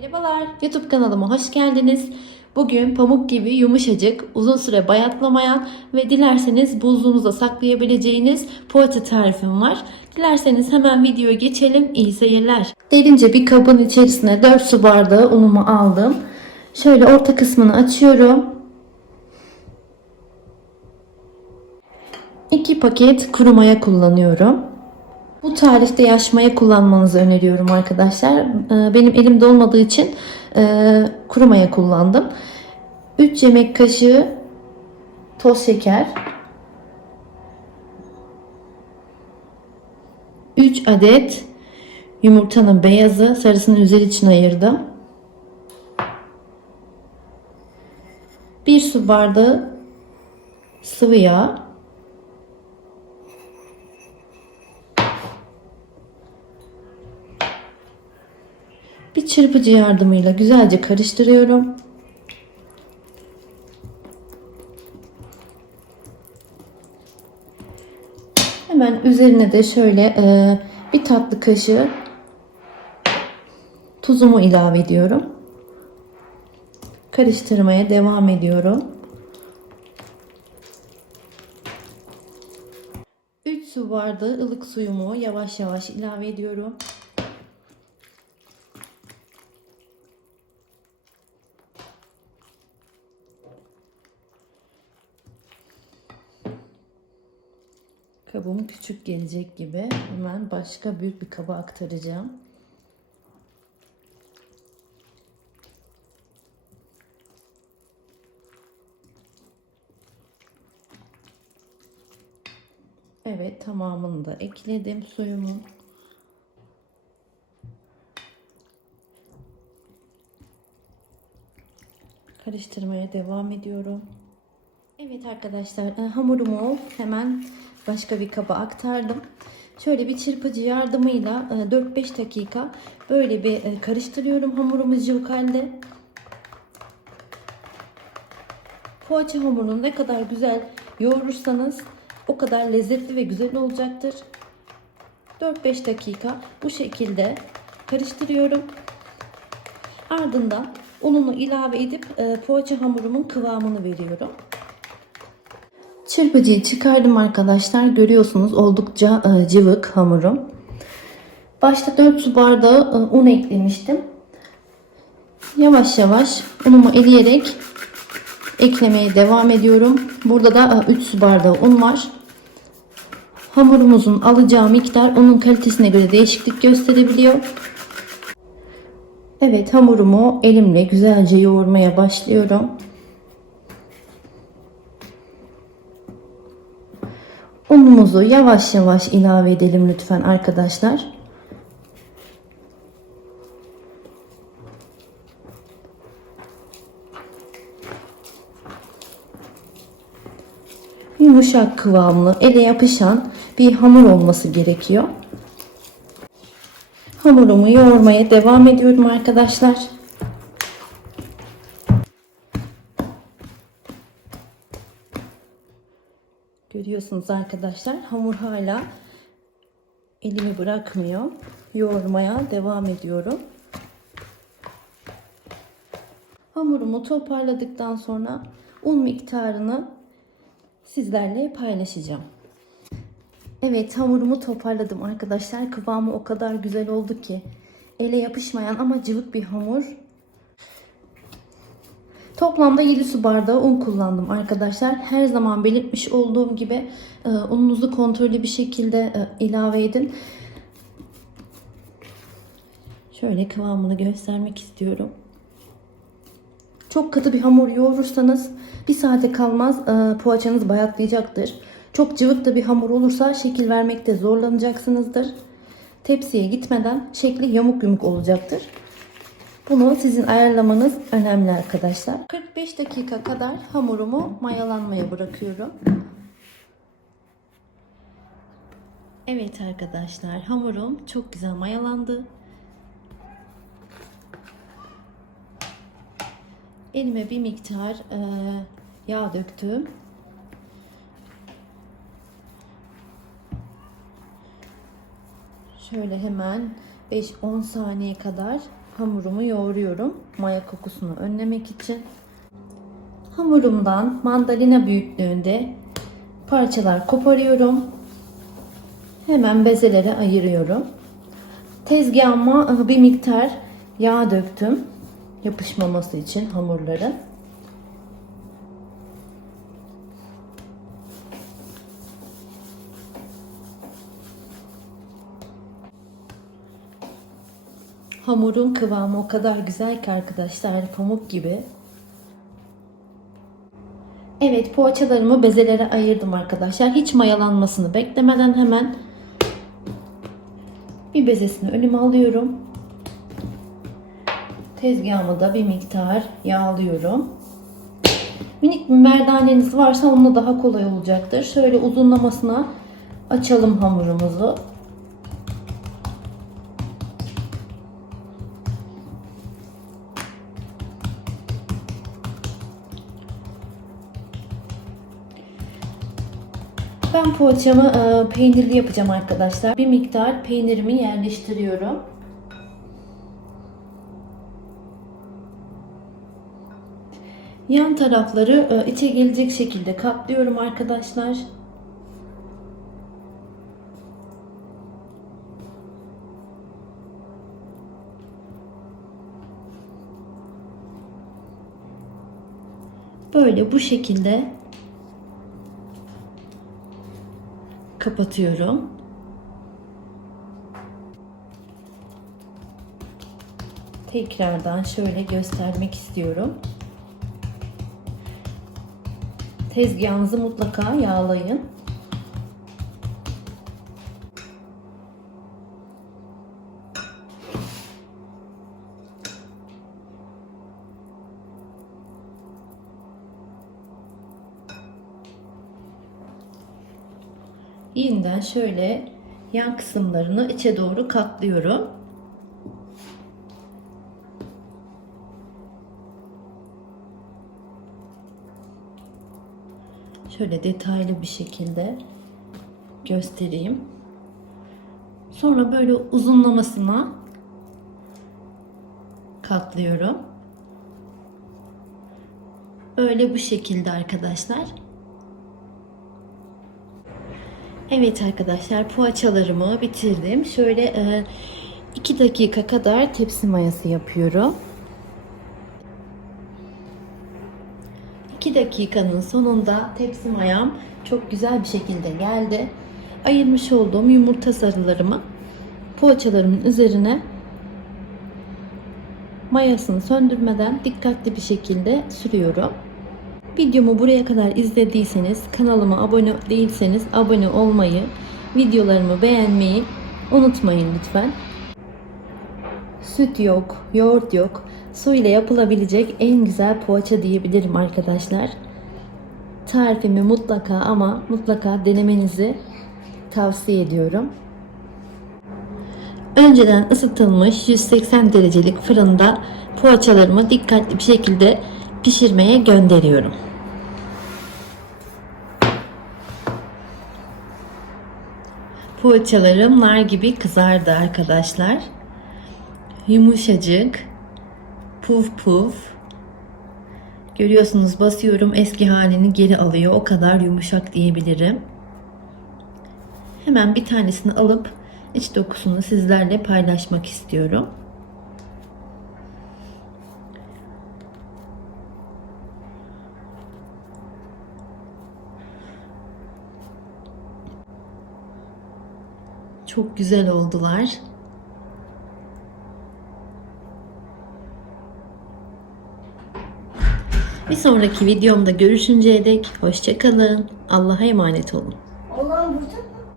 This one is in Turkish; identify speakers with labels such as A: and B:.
A: Merhabalar, YouTube kanalıma hoş geldiniz. Bugün pamuk gibi yumuşacık, uzun süre bayatlamayan ve dilerseniz buzluğunuza saklayabileceğiniz poğaça tarifim var. Dilerseniz hemen videoya geçelim. İyi seyirler. Derince bir kabın içerisine 4 su bardağı unumu aldım. Şöyle orta kısmını açıyorum. 2 paket kuru maya kullanıyorum. Bu tarifte yaş maya kullanmanızı öneriyorum arkadaşlar. Ee, Benim elimde olmadığı için e, kuru maya kullandım. 3 yemek kaşığı toz şeker. 3 adet yumurtanın beyazı, sarısını üzeri için ayırdım. 1 su bardağı sıvı yağ. Bir çırpıcı yardımıyla güzelce karıştırıyorum. Hemen üzerine de şöyle e, bir tatlı kaşığı tuzumu ilave ediyorum. Karıştırmaya devam ediyorum. 3 su bardağı ılık suyumu yavaş yavaş ilave ediyorum. Kabım küçük gelecek gibi hemen başka büyük bir kaba aktaracağım. Evet tamamını da ekledim suyumu. Karıştırmaya devam ediyorum. Evet arkadaşlar e, hamurumu hemen başka bir kaba aktardım. Şöyle bir çırpıcı yardımıyla e, 4-5 dakika böyle bir e, karıştırıyorum hamurumu cıvık halde. Poğaça hamurunu ne kadar güzel yoğurursanız o kadar lezzetli ve güzel olacaktır. 4-5 dakika bu şekilde karıştırıyorum. Ardından ununu ilave edip e, poğaça hamurumun kıvamını veriyorum. Çırpıcıyı çıkardım arkadaşlar. Görüyorsunuz oldukça e, cıvık hamurum. Başta 4 su bardağı e, un eklemiştim. Yavaş yavaş unumu eleyerek eklemeye devam ediyorum. Burada da 3 su bardağı un var. Hamurumuzun alacağı miktar unun kalitesine göre değişiklik gösterebiliyor. Evet hamurumu elimle güzelce yoğurmaya başlıyorum. Unumuzu yavaş yavaş ilave edelim lütfen arkadaşlar. Yumuşak kıvamlı, ele yapışan bir hamur olması gerekiyor. Hamurumu yoğurmaya devam ediyorum arkadaşlar. Görüyorsunuz arkadaşlar hamur hala elimi bırakmıyor. Yoğurmaya devam ediyorum. Hamurumu toparladıktan sonra un miktarını sizlerle paylaşacağım. Evet hamurumu toparladım arkadaşlar. Kıvamı o kadar güzel oldu ki. Ele yapışmayan ama cıvık bir hamur. Toplamda 7 su bardağı un kullandım arkadaşlar. Her zaman belirtmiş olduğum gibi e, ununuzu kontrollü bir şekilde e, ilave edin. Şöyle kıvamını göstermek istiyorum. Çok katı bir hamur yoğurursanız bir saate kalmaz e, poğaçanız bayatlayacaktır. Çok cıvık da bir hamur olursa şekil vermekte zorlanacaksınızdır. Tepsiye gitmeden şekli yamuk yumuk olacaktır. Bunu sizin ayarlamanız önemli arkadaşlar. 45 dakika kadar hamurumu mayalanmaya bırakıyorum. Evet arkadaşlar hamurum çok güzel mayalandı. Elime bir miktar e, yağ döktüm. Şöyle hemen 5-10 saniye kadar hamurumu yoğuruyorum. Maya kokusunu önlemek için. Hamurumdan mandalina büyüklüğünde parçalar koparıyorum. Hemen bezelere ayırıyorum. Tezgahıma bir miktar yağ döktüm. Yapışmaması için hamurların. Hamurun kıvamı o kadar güzel ki arkadaşlar pamuk gibi. Evet poğaçalarımı bezelere ayırdım arkadaşlar. Hiç mayalanmasını beklemeden hemen bir bezesini önüme alıyorum. Tezgahımı da bir miktar yağlıyorum. Minik bir merdaneniz varsa onunla daha kolay olacaktır. Şöyle uzunlamasına açalım hamurumuzu. Ben poğaçamı e, peynirli yapacağım arkadaşlar. Bir miktar peynirimi yerleştiriyorum. Yan tarafları e, içe gelecek şekilde katlıyorum arkadaşlar. Böyle bu şekilde kapatıyorum. Tekrardan şöyle göstermek istiyorum. Tezgahınızı mutlaka yağlayın. Yeniden şöyle yan kısımlarını içe doğru katlıyorum. Şöyle detaylı bir şekilde göstereyim. Sonra böyle uzunlamasına katlıyorum. Böyle bu şekilde arkadaşlar. Evet arkadaşlar poğaçalarımı bitirdim. Şöyle 2 dakika kadar tepsi mayası yapıyorum. 2 dakikanın sonunda tepsi mayam çok güzel bir şekilde geldi. Ayırmış olduğum yumurta sarılarımı poğaçalarımın üzerine mayasını söndürmeden dikkatli bir şekilde sürüyorum. Videomu buraya kadar izlediyseniz, kanalıma abone değilseniz abone olmayı, videolarımı beğenmeyi unutmayın lütfen. Süt yok, yoğurt yok. Su ile yapılabilecek en güzel poğaça diyebilirim arkadaşlar. Tarifimi mutlaka ama mutlaka denemenizi tavsiye ediyorum. Önceden ısıtılmış 180 derecelik fırında poğaçalarımı dikkatli bir şekilde pişirmeye gönderiyorum. Poğaçalarım nar gibi kızardı arkadaşlar. Yumuşacık, puf puf. Görüyorsunuz basıyorum eski halini geri alıyor. O kadar yumuşak diyebilirim. Hemen bir tanesini alıp iç dokusunu sizlerle paylaşmak istiyorum. Çok güzel oldular. Bir sonraki videomda görüşünceye dek hoşçakalın. Allah'a emanet olun.